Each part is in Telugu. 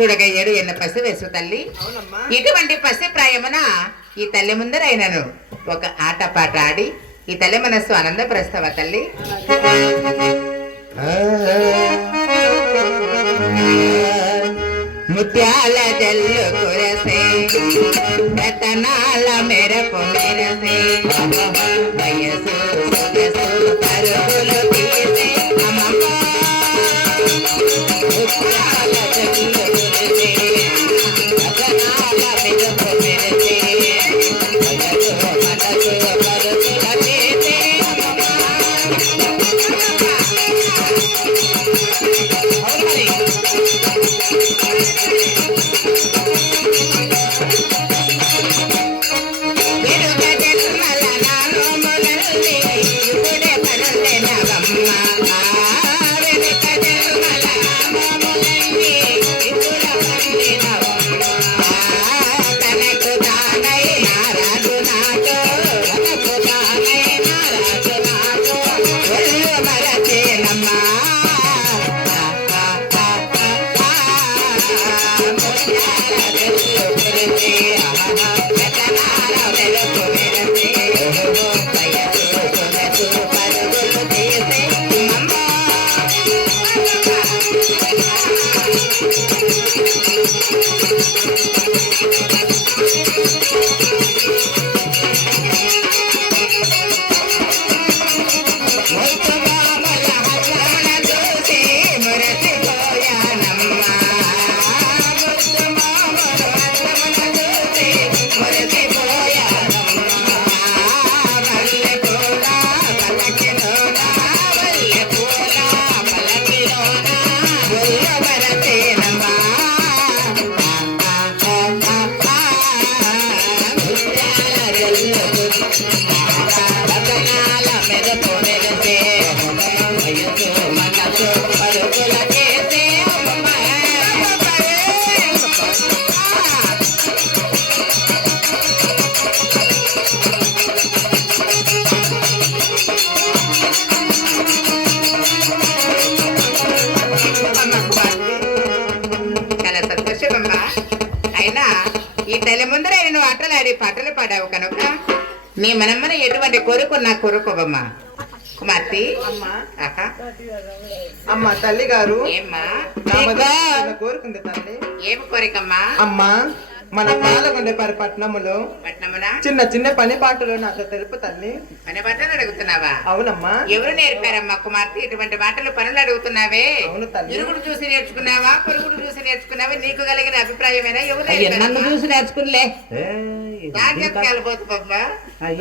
చూడగయ్యాడు ఎన్న పసి వేసు తల్లి. అవునమ్మా. ఇటువంటి పసి ప్రాయమున ఈ తల్లి ముందరైనను. ఒక ఆట పాట ఆడి ఈ తల్లి మనస్సు ఆనందపరుస్తావా తల్లి? ముత్యాల జల్లు కురసే రతనాల మెరపు మెరసే. వయసు నీ మనమ్మని ఎటువంటి కోరుకు నా కోరుకోవమ్మా కుమార్తె. అమ్మా. తల్లి గారు నీకు కోరుకుంది తల్లి. ఏం కోరికమ్మా? అమ్మా మన పాలగొండే పరి పట్టణములో పట్నమున చిన్న చిన్న పని పాటలు నాతో తెలుపు తల్లి. మన బట్టలు అడుగుతున్నావా? అవునమ్మా. ఎవరు నేర్పారమ్మా కుమార్తె? ఇటువంటి మాటలు పనులు అడుగుతున్నావే? అవును తల్లి. ఇరుగుడు చూసి నేర్చుకున్నావా? పొరుగుడు చూసి నేర్చుకున్నావా? నీకు కలిగిన అభిప్రాయమేనా? ఎవరు నన్ను? చూసి నేర్చుకునిలే.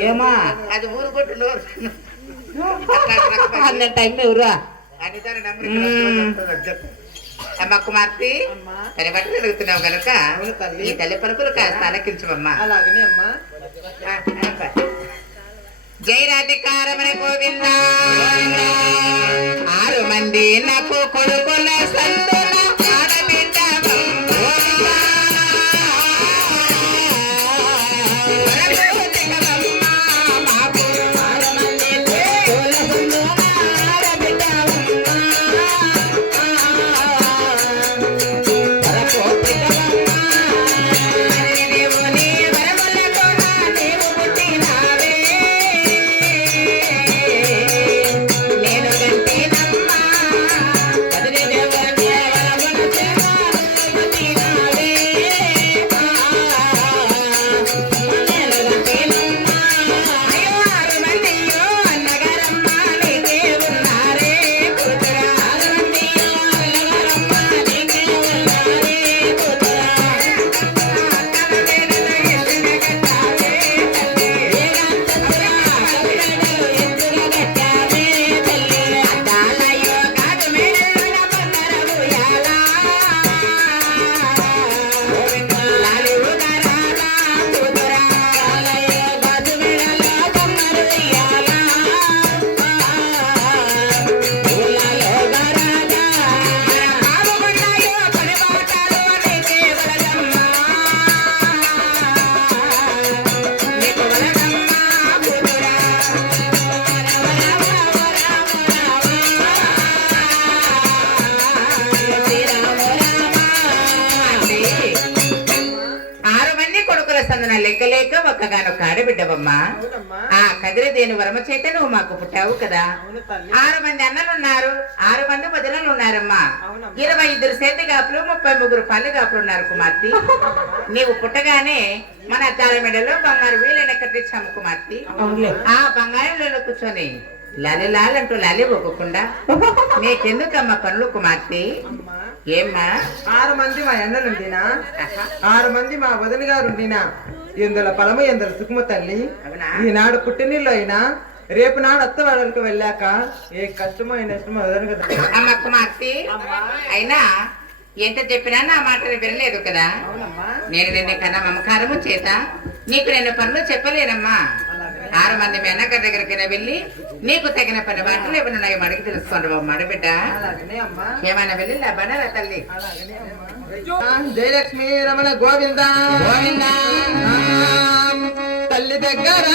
ఏమా అది ఊరు కొట్టు అన్న టైం ఎవరా అమ్మ కుమార్తె అడుగుతున్నావు కనుక. ఈ తల్లి. పలుకులు కాస్త అలాగనే అమ్మా. జై రాధికారమణ గోవింద. ఆరు మంది నాకు కొడుకుల సంతుల ఒక్కగానొక్క ఆడబిడ్డవమ్మా. అవునమ్మా. ఆ కదిరిదేని వరమ చేత నువ్వు మాకు పుట్టావు కదా. ఆరు మంది అన్నలు ఉన్నారు ఆరు మంది వదినలు ఉన్నారమ్మా అవునమ్మా. ఇరవై ఇద్దరు సేతి గాపులు ముప్పై ముగ్గురు పల్లె గాపులు ఉన్నారు కుమార్తె నీవు పుట్టగానే మన అద్దాల మెడలో బంగారు వీలైన కట్టించాము కుమార్తె. ఆ బంగారంలో కూర్చొని లాలి లాలంటూ లాలి పోకుండా నీకెందుకమ్మా కళ్ళు కుమార్తె? అమ్మా. ఏమ్మా? ఆరు మంది మా అన్నలుండినా? ఆరు మంది మా వదిన గారు ఉండినా ఇందుల పలము ఇందుల సుకుమ తల్లి. ఈనాడు పుట్టినీళ్ళు అయినా రేపు నాడు అత్తవాడలకు వెళ్ళాక ఏ కష్టమో ఏ నష్టమో వదను కదా. అమ్మ కుమార్తె అయినా ఎంత చెప్పినా నా మాటలు వినలేదు కదా. అవునమ్మా. నేను నిన్న కన్నా మమకారము చేత నీకు నేను పనులు చెప్పలేనమ్మా. ఆరు మంది మీ అన్నగారి దగ్గరికి వెళ్ళి నీకు తగిన పని బాటలు ఏమైనా అడిగి తెలుసుకోండి బాబు మడబిడ్డ ఏమైనా వెళ్ళి లాభానా తల్లి? జయలక్ష్మి రమణ గోవింద గోవింద. తల్లి దగ్గర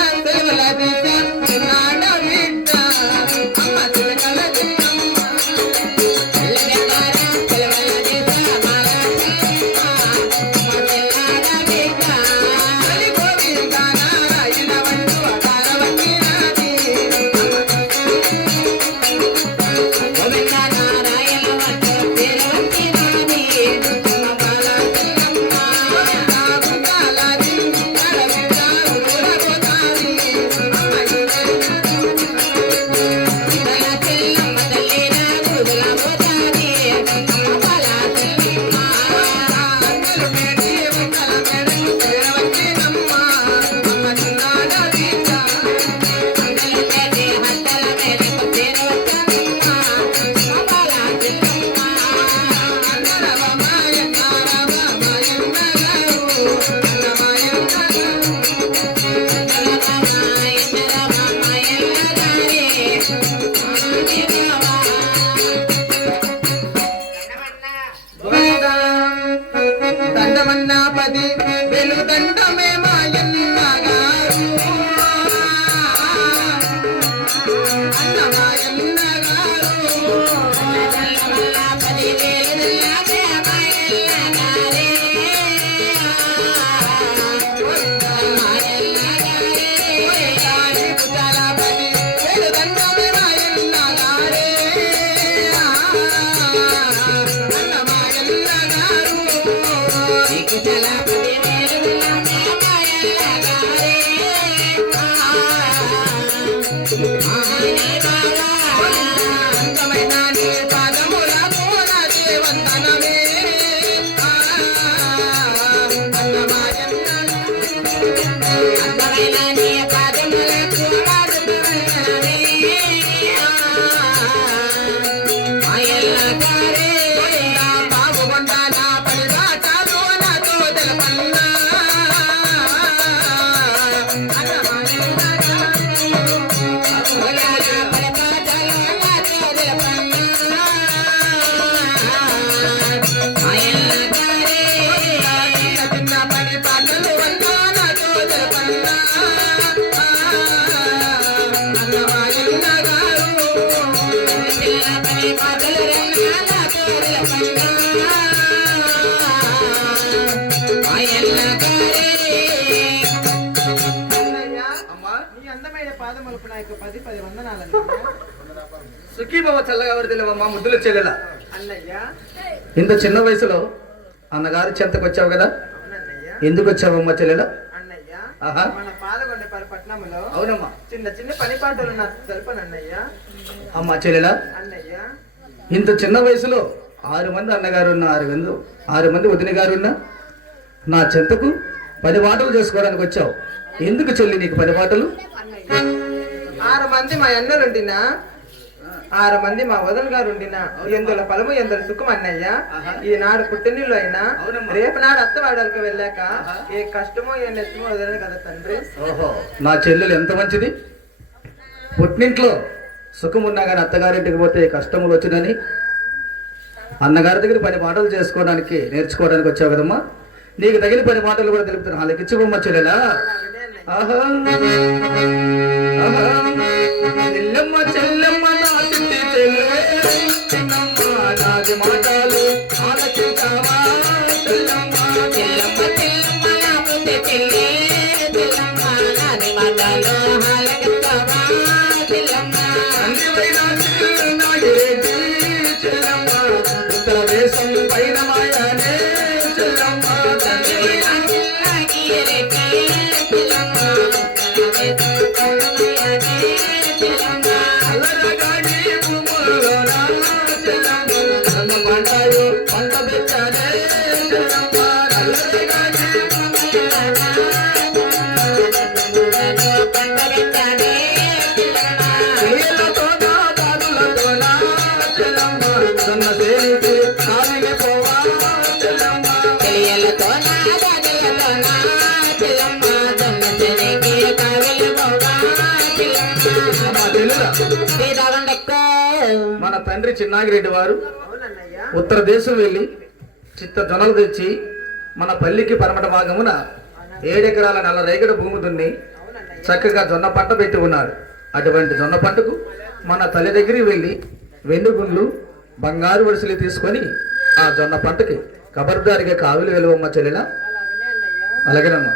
వెలుదండమే ಬಂದನ సుఖీభవ చల్లగా వరదలేవమ్మా ముద్దుల చెల్లెల అన్నయ్య. ఇంత చిన్న వయసులో అన్నగారి చెంతకు వచ్చావు కదా? ఎందుకు వచ్చావమ్మా చెల్లెల? అవునమ్మా. చిన్న చిన్న పని పాటలు నాకు తెలుపనన్నయ్య అమ్మా చెల్లెల? అన్నయ్య. ఇంత చిన్న వయసులో ఆరు మంది అన్నగారు ఉన్న ఆరు మంది ఆరు మంది వదిన గారు ఉన్న నా చెంతకు పది మాటలు చేసుకోవడానికి వచ్చావు. ఎందుకు చెల్లి నీకు పది మాటలు ఆరు మంది మా అన్నలుండినా ఆరు మంది మా వదన గారు ఉండినా? ఎందుల ఫలము ఎందుల సుఖం అన్నయ్య? ఈనాడు పుట్టినీళ్ళు అయినా. రేపు నాడు అత్తవాడలకు వెళ్ళాక ఏ కష్టమో ఏ నష్టమో వదలను కదా తండ్రి. ఓహో నా చెల్లెలు ఎంత మంచిది? పుట్టింట్లో సుఖం ఉన్నా కానీ అత్తగారింటికి పోతే కష్టములు వచ్చినని అన్నగారి దగ్గర పని మాటలు చేసుకోవడానికి నేర్చుకోవడానికి వచ్చావు కదమ్మా. నీకు తగిన పని మాటలు కూడా తెలుపుతున్నా వాళ్ళకి ఇచ్చిపోమ్మ చెల్లెలా? ఆహా చెల్లెమ్మ చెల్లెమ్మ నా మాటలు ఆలకించావా? మన తండ్రి చిన్నాగిరెడ్డి వారు ఉత్తర దేశం వెళ్ళి చిత్త జొన్నలు తెచ్చి మన పల్లికి పరమట భాగమున ఏడెకరాల నల్ల రేగడి భూమి దున్ని చక్కగా జొన్న పంట పెట్టి ఉన్నాడు అటువంటి జొన్న పంటకు మన తల్లి దగ్గరికి వెళ్ళి వెన్నుగుండ్లు బంగారు వరుసలు తీసుకొని ఆ జొన్న పంటకి కబర్దారిగా కావిలి వెలువమ్మ అన్నయ్యా. అలాగేనమ్మా.